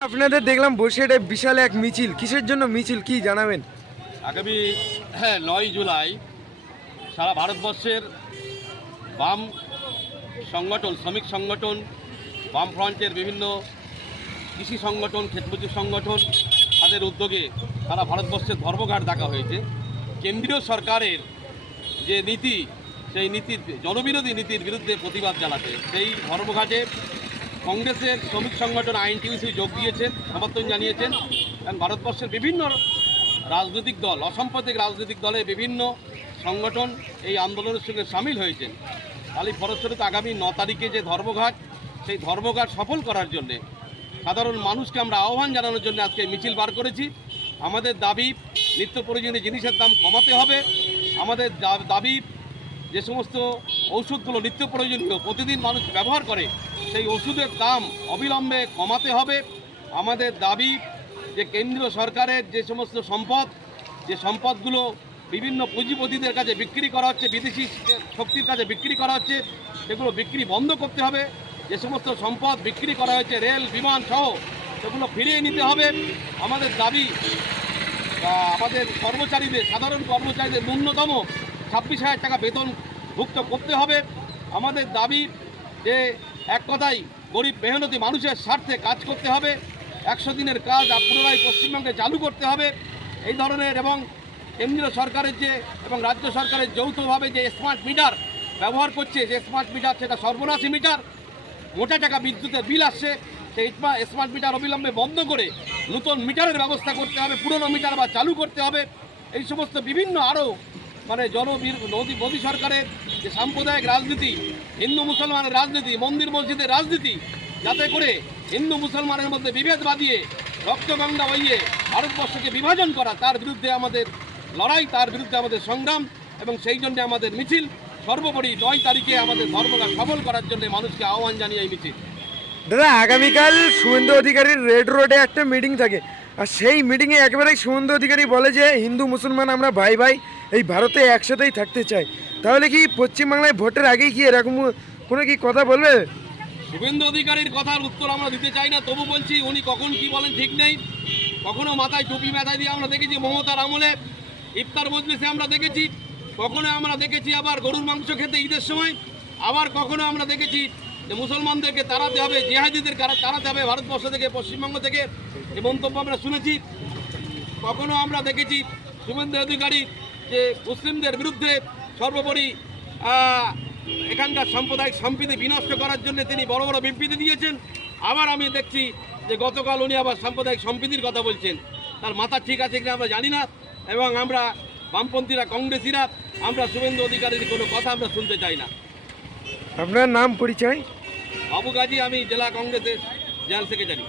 আপনাদের দেখলাম বসে এটা বিশাল এক মিছিল। কিসের জন্য মিছিল, কি জানাবেন? আগামী হ্যাঁ নয় জুলাই সারা ভারতবর্ষের বাম সংগঠন, শ্রমিক সংগঠন বাম ফ্রন্টের বিভিন্ন কৃষি সংগঠন, ক্ষেতমজুর সংগঠন, তাদের উদ্যোগে সারা ভারতবর্ষের ধর্মঘাট ডাকা হয়েছে। কেন্দ্রীয় সরকারের যে নীতি, সেই নীতির, জনবিরোধী নীতির বিরুদ্ধে প্রতিবাদ জানাতে, সেই ধর্মঘাটে কংগ্রেসের শ্রমিক সংগঠন আইনটিউসি যোগ দিয়েছেন, সমর্থন জানিয়েছেন। কারণ ভারতবর্ষের বিভিন্ন রাজনৈতিক দল অসাম্প্রদায়িক রাজনৈতিক দলের বিভিন্ন সংগঠন এই আন্দোলনের সঙ্গে সামিল হয়েছেন। তাহলে ফলস্বরূপ আগামী ন তারিখে যে ধর্মঘাট, সেই ধর্মঘাট সফল করার জন্যে সাধারণ মানুষকে আমরা আহ্বান জানানোর জন্য আজকে মিছিল বার করেছি। আমাদের দাবি, নিত্য প্রয়োজনীয় জিনিসের দাম কমাতে হবে। আমাদের দাবি যে সমস্ত ওষুধগুলো নিত্য প্রয়োজনীয় প্রতিদিন মানুষ ব্যবহার করে, সেই ওষুধের দাম অবিলম্বে কমাতে হবে। আমাদের দাবি যে কেন্দ্রীয় সরকারের যে সমস্ত সম্পদ, যে সম্পদগুলো বিভিন্ন পুঁজিপতিদের কাছে বিক্রি করা হচ্ছে, বিদেশি শক্তির কাছে বিক্রি করা হচ্ছে, সেগুলো বিক্রি বন্ধ করতে হবে। যে সমস্ত সম্পদ বিক্রি করা হয়েছে, রেল, বিমান সহ, সেগুলো ফিরিয়ে নিতে হবে। আমাদের দাবি আমাদের কর্মচারীদের, সাধারণ কর্মচারীদের ন্যূনতম ছাব্বিশ হাজার টাকা বেতন ভুক্ত করতে হবে। আমাদের দাবি যে এক কথাই গরিব মেহনতি মানুষের স্বার্থে কাজ করতে হবে। একশো দিনের কাজ পুনরায় পশ্চিমবঙ্গে চালু করতে হবে। এই ধরনের এবং কেন্দ্রীয় সরকারের যে এবং রাজ্য সরকারের যৌথভাবে যে স্মার্ট মিটার ব্যবহার করছে, যে স্মার্ট মিটার সেটা সর্বনাশী মিটার মোটা টাকা বিদ্যুতের বিল আসছে, সেই স্মার্ট মিটার অবিলম্বে বন্ধ করে নতুন মিটারের ব্যবস্থা করতে হবে, পুরনো মিটার বা চালু করতে হবে। এই সমস্ত বিভিন্ন আরও মানে জনবীর মোদী সরকারের যে সাম্প্রদায়িক রাজনীতি, হিন্দু মুসলমানের রাজনীতি, মন্দির মসজিদের রাজনীতি, যাতে করে হিন্দু মুসলমানের মধ্যে বিভেদ বাঁধিয়ে, রক্তগঙ্গা হইয়ে ভারতবর্ষকে বিভাজন করা, তার বিরুদ্ধে আমাদের লড়াই, তার বিরুদ্ধে আমাদের সংগ্রাম এবং সেই জন্য আমাদের মিছিল, সর্বোপরি নয় তারিখে আমাদের ধর্মঘাট সফল করার জন্য মানুষকে আহ্বান জানিয়ে এই মিছিল। দাদা, আগামীকাল শুভেন্দু অধিকারীর রেড রোডে একটা মিটিং থাকে। আর সেই মিটিংয়ে একেবারেই শুভেন্দু অধিকারী বলে যে, হিন্দু, মুসলমান আমরা ভাই ভাই এই ভারতে একসাথেই থাকতে চাই তাহলে কি পশ্চিমবাংলায় ভোটের আগেই কি এরকম কোনো কি কথা বলবে? শুভেন্দু অধিকারীর কথার উত্তর আমরা দিতে চাই না, তবু বলছি উনি কখন কি বলেন ঠিক নেই। কখনো মাথায় টুপি মাথায় দিয়ে আমরা দেখেছি মমতার আমলে, ইফতার মজলিসে আমরা দেখেছি, কখনো আমরা দেখেছি আবার গরুর মাংস খেতে ঈদের সময়, আবার কখনো আমরা দেখেছি যে মুসলমানদেরকে তাড়াতে হবে, জেহাদিদের তাড়াতে হবে ভারতবর্ষ থেকে, পশ্চিমবঙ্গ থেকে এই মন্তব্য আমরা শুনেছি। কখনো আমরা দেখেছি শুভেন্দু অধিকারী যে মুসলিমদের বিরুদ্ধে সর্বোপরি এখানকার সাম্প্রদায়িক সম্প্রীতি বিনষ্ট করার জন্য তিনি বড় বড় বিবৃতি দিয়েছেন। আবার আমি দেখছি যে গতকাল উনি আবার সাম্প্রদায়িক সম্প্রীতির কথা বলছেন। তার মাথা ঠিক আছে কিনা আমরা জানি না এবং আমরা বামপন্থীরা কংগ্রেসিরা আমরা শুভেন্দু অধিকারীর কোনো কথা আমরা শুনতে চাই না। আপনার নাম পরিচয়? বাবু গাজী আমি জেলা কংগ্রেসের জেনারেল সেক্রেটারি